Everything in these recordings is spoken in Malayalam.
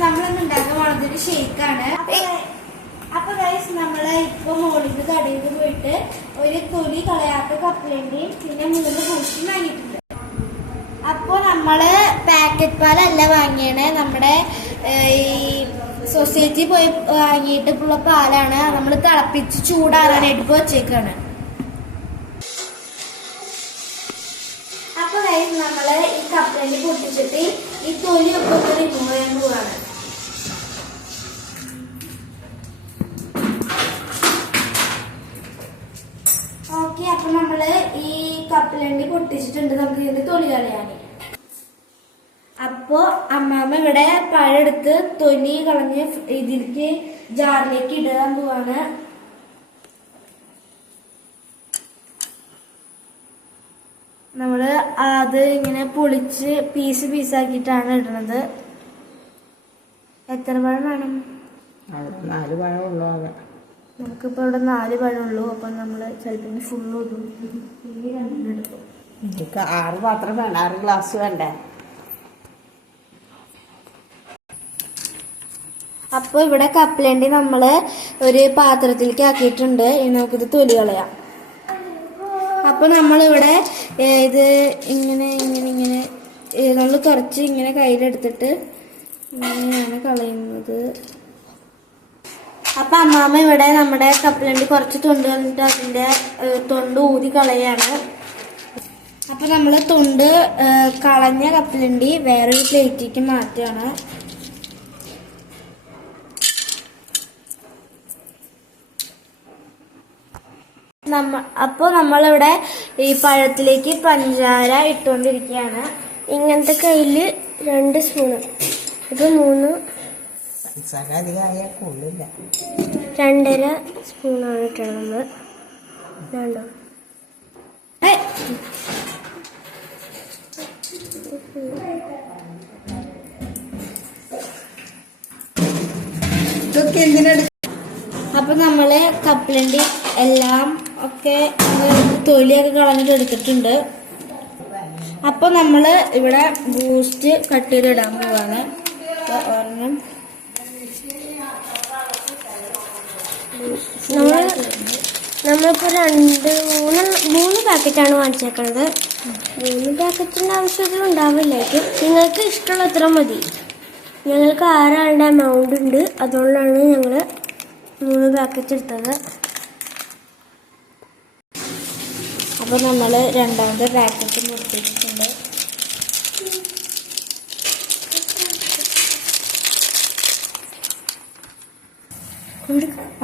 നമ്മളിന്ന് ഉണ്ടാക്കാൻ പോകുന്നത് ഷേക്കാണ്. അപ്പൊ ഗൈസ് നമ്മള് ഇപ്പൊ മോളിന്ന് കടയിൽ പോയിട്ട് ഒരു തൊലി കളയാത്ത കപ്പലണ്ടിയും പിന്നെ 3 ഫ്രൂട്ട്സും വാങ്ങിയിട്ടുണ്ട്. അപ്പൊ നമ്മള് പാക്കറ്റ് പാലല്ല വാങ്ങിയത്, നമ്മുടെ ഈ സൊസൈറ്റി പോയി വാങ്ങിയിട്ടുള്ള പാലാണ്. നമ്മൾ തിളപ്പിച്ച് ചൂടാറാനായിട്ട് ഇപ്പൊ വെച്ചേക്കാണ്. അപ്പൊ ഗൈസ് നമ്മള് ഈ കപ്പലണ്ടി പൊട്ടിച്ചിട്ട് ഈ തൊലി ഒക്കെ റിമൂവ് ചെയ്യാൻ പോവാണ്. ഓക്കെ, അപ്പൊ നമ്മള് ഈ കപ്പലണ്ടി പൊട്ടിച്ചിട്ടുണ്ട്. നമുക്ക് ഇതിന്റെ തൊലി കളയാന്. അപ്പൊ അമ്മാമ്മ ഇവിടെ പഴെടുത്ത് തൊലി കളഞ്ഞ് ഇതിലേക്ക് ജാറിലേക്ക് ഇടാൻ പോവാണ്. നമ്മള് അത് ഇങ്ങനെ പൊളിച്ച് പീസാക്കിയിട്ടാണ് ഇടുന്നത്. എത്ര പഴം വേണം? 4 പഴമുള്ളൂ. നമുക്കിപ്പോ ഇവിടെ 4 പഴമുള്ളൂ. അപ്പൊ നമ്മള് ചിലപ്പോ ഫുള്ള് ഇടും. ഈ 2 എടുക്കും. 6 പാത്രം വേണ്ട, 6 ഗ്ലാസ് വേണ്ടേ? അപ്പൊ ഇവിടെ കപ്പലണ്ടി നമ്മള് ഒരു പാത്രത്തിലേക്ക് ആക്കിയിട്ടുണ്ട്. ഇനി നമുക്കിത് തൊലി കളയാം. അപ്പൊ നമ്മളിവിടെ ഇത് ഇങ്ങനെ ഇങ്ങനെ ഇങ്ങനെ നമ്മൾ കുറച്ച് ഇങ്ങനെ കയ്യിലെടുത്തിട്ട് ഇങ്ങനെയാണ് കളയുന്നത്. അപ്പൊ അമ്മാമ്മ ഇവിടെ നമ്മുടെ കപ്പലണ്ടി കുറച്ച് തൊണ്ട് വന്നിട്ട് അതിന്റെ തൊണ്ട് ഊതി കളയാണ്. അപ്പൊ നമ്മള് തൊണ്ട് കളഞ്ഞ കപ്പലണ്ടി വേറൊരു പ്ലേറ്റിലേക്ക് മാറ്റുകയാണ്. അപ്പൊ നമ്മളിവിടെ ഈ പഴത്തിലേക്ക് പഞ്ചാര ഇട്ടുകൊണ്ടിരിക്കുകയാണ്. ഇങ്ങനത്തെ കയ്യില് 2 സ്പൂണ്, ഇപ്പൊ 3, 2.5 സ്പൂണാണ് ഇട്ടത് നമ്മള്. വേണ്ടോ? അപ്പൊ നമ്മള് കപ്പലണ്ടി എല്ലാം ഒക്കെ തൊലിയൊക്കെ കളഞ്ഞിട്ട് എടുത്തിട്ടുണ്ട്. അപ്പൊ നമ്മള് ഇവിടെ ബൂസ്റ്റ് കട്ട് ചെയ്തിടാൻ പോവാണ്. ഒരെണ്ണം നമ്മളിപ്പോ 3 പാക്കറ്റാണ് വാങ്ങിച്ചേക്കുന്നത്. 3 പാക്കറ്റിന്റെ ആവശ്യമൊന്നും ഉണ്ടാവില്ലായിരിക്കും. നിങ്ങൾക്ക് ഇഷ്ടമുള്ള അത്ര മതി. ഞങ്ങൾക്ക് 6 ആളുടെ എമൗണ്ട് ഉണ്ട്, അതുകൊണ്ടാണ് ഞങ്ങള് 3 പാക്കറ്റ് എടുത്തത്. അപ്പൊ നമ്മള് 2ാമത്തെ പാക്കറ്റ് മുറിച്ചിട്ടുണ്ട്.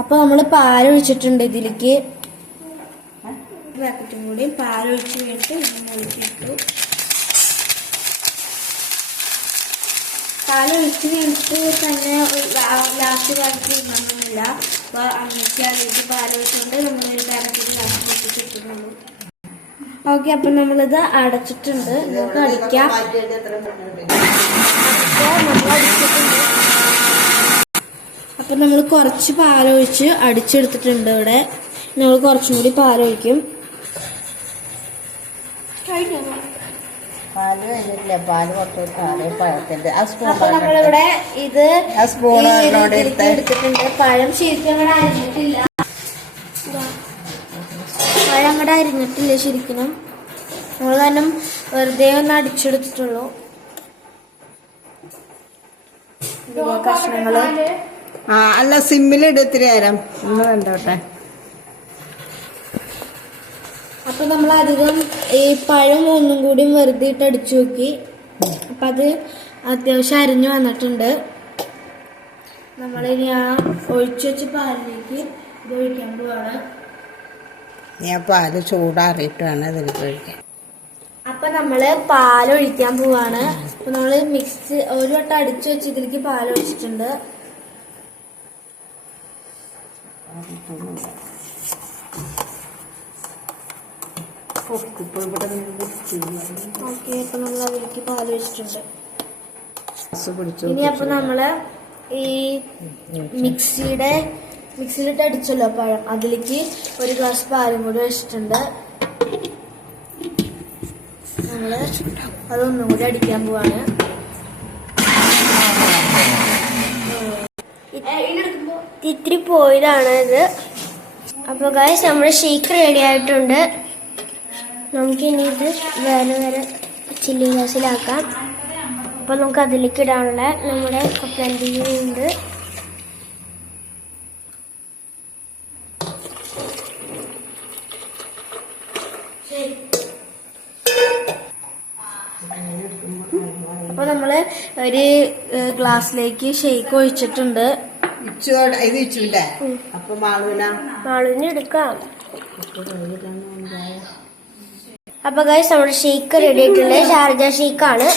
അപ്പൊ നമ്മള് പാലൊഴിച്ചിട്ടുണ്ട്. ഇതിലേക്ക് പാക്കറ്റും കൂടി പാലൊഴിച്ച് കഴിഞ്ഞിട്ട് മുറിച്ചിട്ടു. പാലൊഴിച്ച് കഴിഞ്ഞിട്ട് തന്നെ ലാസ്റ്റ് പാക്കറ്റ് ഇടുന്നില്ല. അപ്പൊ അമ്മയ്ക്ക് അതിലേക്ക് പാലൊഴിച്ചുകൊണ്ട് നമ്മളൊരു പാക്കറ്റിൽ ലാസ്റ്റ് പൊട്ടിച്ചിട്ടുള്ളൂ. ഓക്കെ, അപ്പൊ നമ്മളിത് അടച്ചിട്ടുണ്ട്. നമുക്ക് അടിക്കാം. അപ്പൊ നമ്മൾ കുറച്ച് പാലൊഴിച്ച് അടിച്ചെടുത്തിട്ടുണ്ട്. ഇവിടെ നമ്മൾ കുറച്ചും കൂടി പാലൊഴിക്കും. അപ്പൊ നമ്മളിവിടെ ഇത് എടുത്തിട്ടുണ്ട്. പഴം ശരിക്കും അങ്ങനെ അരിഞ്ഞിട്ടില്ല. പഴം അങ്ങോട്ട് അരിഞ്ഞിട്ടില്ല ശരിക്കും. നമ്മൾ കാരണം വെറുതെ ഒന്ന് അടിച്ചെടുത്തിട്ടുള്ളൂ. കഷ്ണങ്ങള് അല്ല, സിമ്മിലിട് ഇത്തിരി നേരം ഒന്ന് വേണ്ടോട്ടെ. അപ്പൊ നമ്മൾ അധികം ഈ പഴം ഒന്നും കൂടി വെറുതെ ഇട്ട് അടിച്ചു നോക്കി. അപ്പൊ അത് അത്യാവശ്യം അരിഞ്ഞു വന്നിട്ടുണ്ട്. നമ്മളിനി ആ ഒഴിച്ചു വെച്ച പാലിലേക്ക് ഇത് ഒഴിക്കാൻ പോവാണ്. ഞാൻ പാല് ചൂടാറിയിട്ടാണ് അതിലേക്ക് ഒഴിക്കാൻ. അപ്പൊ നമ്മള് പാലൊഴിക്കാൻ പോവാണ്. അപ്പൊ നമ്മള് ഒരു വട്ടം അടിച്ചു വെച്ച് ഇതിലേക്ക് പാലൊഴിച്ചിട്ടുണ്ട്. ഓക്കെ, അപ്പൊ നമ്മൾ അതിലേക്ക് പാലൊഴിച്ചിട്ടുണ്ട്. ഇനി അപ്പൊ നമ്മള് ഈ മിക്സിയിലിട്ട് അടിച്ചല്ലോ പഴം, അതിലേക്ക് 1 ഗ്ലാസ് പാലും കൂടി ഒഴിച്ചിട്ടുണ്ട്. നമ്മള് അതൊന്നും കൂടി അടിക്കാൻ പോവാണ്. ഇത്തിരി പോയതാണ് ഇത്. അപ്പോൾ ഗൈസ് നമ്മുടെ ഷേക്ക് റെഡി ആയിട്ടുണ്ട്. നമുക്കിനി ഇത് വേറെ ചില്ലി ഗ്ലാസ്സിലാക്കാം. അപ്പോൾ നമുക്ക് അതിലേക്ക് ഇടാനുള്ള നമ്മുടെ കപ്പലണ്ടി ഉണ്ട്. അപ്പോൾ നമ്മൾ ഒരു ഗ്ലാസ്സിലേക്ക് ഷേക്ക് ഒഴിച്ചിട്ടുണ്ട്. അപ്പൊ മാളുവിന് എടുക്കാം. അപ്പൊ ഗൈസ് നമ്മുടെ ഷേക്ക് റെഡി ആയിട്ടുള്ളത് ഷാർജ ഷേക്കാണ്.